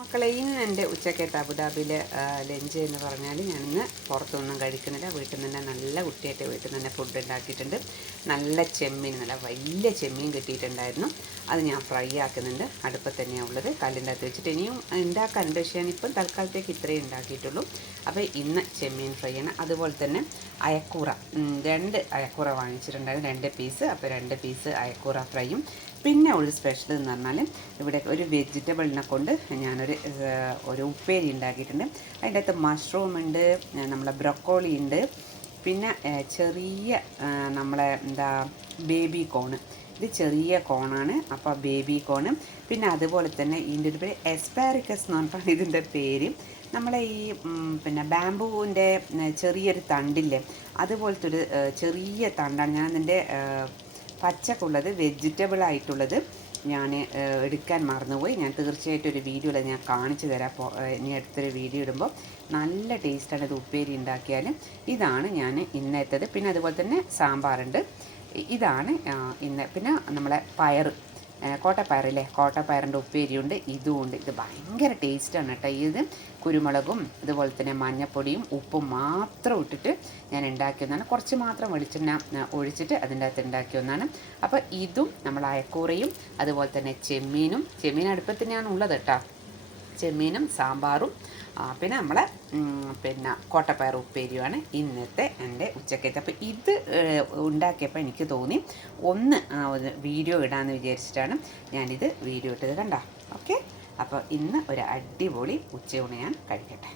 മക്കളെ, ഇന്ന് എൻ്റെ ഉച്ചക്കത്തെ അബുദാബിയിൽ ലഞ്ച് എന്ന് പറഞ്ഞാൽ ഞാനിന്ന് പുറത്തൊന്നും കഴിക്കുന്നില്ല. വീട്ടിൽ നിന്ന് തന്നെ നല്ല കുട്ടിയായിട്ട് വീട്ടിൽ നിന്ന് തന്നെ ഫുഡ് ഉണ്ടാക്കിയിട്ടുണ്ട്. നല്ല ചെമ്മീൻ, നല്ല വലിയ ചെമ്മീൻ കിട്ടിയിട്ടുണ്ടായിരുന്നു. അത് ഞാൻ ഫ്രൈ ആക്കുന്നുണ്ട്. അടുപ്പത്ത് തന്നെയാണ് ഉള്ളത്, കല്ലിൻ്റെ അകത്ത് വെച്ചിട്ട്. ഇനിയും ഉണ്ടാക്കാനുണ്ട്, പക്ഷേ ഞാനിപ്പം തൽക്കാലത്തേക്ക് ഇത്രയും ഉണ്ടാക്കിയിട്ടുള്ളൂ. അപ്പോൾ ഇന്ന് ചെമ്മീൻ ഫ്രൈ ആണ്. അതുപോലെ തന്നെ അയക്കൂറ, 2 അയക്കൂറ വാങ്ങിച്ചിട്ടുണ്ടായിരുന്നു, 2 പീസ്. അപ്പോൾ 2 പീസ് അയക്കൂറ ഫ്രൈയും. പിന്നെ ഒരു സ്പെഷ്യൽ എന്ന് പറഞ്ഞാൽ ഇവിടെ ഒരു വെജിറ്റബിളിനെ കൊണ്ട് ഒരു ഉപ്പേരി ഉണ്ടാക്കിയിട്ടുണ്ട്. അതിൻ്റെ അകത്ത് മഷ്റൂം ഉണ്ട്, നമ്മളെ ബ്രൊക്കോളി ഉണ്ട്, പിന്നെ ചെറിയ നമ്മളെ ബേബി കോണ്. ഇത് ചെറിയ കോണാണ്, അപ്പോൾ ബേബി കോണ്. പിന്നെ അതുപോലെ തന്നെ ഇതിൻ്റെ ഒരു പേര് എസ്പാരിക്കസ് എന്ന് പറഞ്ഞിട്ടാണ് ഇതിൻ്റെ പേര്. നമ്മളെ ഈ പിന്നെ ബാംബൂവിൻ്റെ ചെറിയൊരു തണ്ടില്ലേ, അതുപോലത്തെ ഒരു ചെറിയ തണ്ടാണ്. ഞാൻ അതിൻ്റെ പച്ചക്കുള്ളത്, വെജിറ്റബിൾ ആയിട്ടുള്ളത് ഞാൻ എടുക്കാൻ മറന്നുപോയി. ഞാൻ തീർച്ചയായിട്ടും ഒരു വീഡിയോയിൽ ഞാൻ കാണിച്ചു തരാം. ഇനി അടുത്തൊരു വീഡിയോ ഇടുമ്പോൾ നല്ല ടേസ്റ്റാണ് ഇത് ഉപ്പേരി ഉണ്ടാക്കിയാൽ. ഇതാണ് ഞാൻ ഇന്നത്തേത്. പിന്നെ അതുപോലെ തന്നെ സാമ്പാറുണ്ട്. ഇതാണ് ഇന്ന്. പിന്നെ നമ്മളെ കോട്ടപ്പയറില്ലേ, കോട്ടപ്പയറിൻ്റെ ഉപ്പേരിയുണ്ട്, ഇതുമുണ്ട്. ഇത് ഭയങ്കര ടേസ്റ്റാണ് കേട്ടോ. ഇത് കുരുമുളകും അതുപോലെ തന്നെ മഞ്ഞൾപ്പൊടിയും ഉപ്പും മാത്രം ഇട്ടിട്ട് ഞാൻ ഉണ്ടാക്കിയൊന്നാണ്. കുറച്ച് മാത്രം വെളിച്ചെണ്ണ ഒഴിച്ചിട്ട് അതിൻ്റെ അകത്ത് ഉണ്ടാക്കിയൊന്നാണ്. അപ്പോൾ ഇതും നമ്മൾ അയക്കൂറയും അതുപോലെ തന്നെ ചെമ്മീൻ അടുപ്പത്ത് തന്നെയാണ് ഉള്ളത് കേട്ടോ. ചെമ്മീനും സാമ്പാറും പിന്നെ നമ്മളെ കോട്ടപ്പയർ ഉപ്പേരിയുമാണ് ഇന്നത്തെ എൻ്റെ ഉച്ചക്കത്തെ. അപ്പോൾ ഇത് ഉണ്ടാക്കിയപ്പോൾ എനിക്ക് തോന്നി ഒന്ന് വീഡിയോ ഇടാമെന്ന് വിചാരിച്ചിട്ടാണ് ഞാനിത് വീഡിയോ ഇട്ടത്. കണ്ടോ? ഓക്കെ. അപ്പോൾ ഇന്ന് ഒരു അടിപൊളി ഉച്ചയൂണ് ഞാൻ കഴിക്കട്ടെ.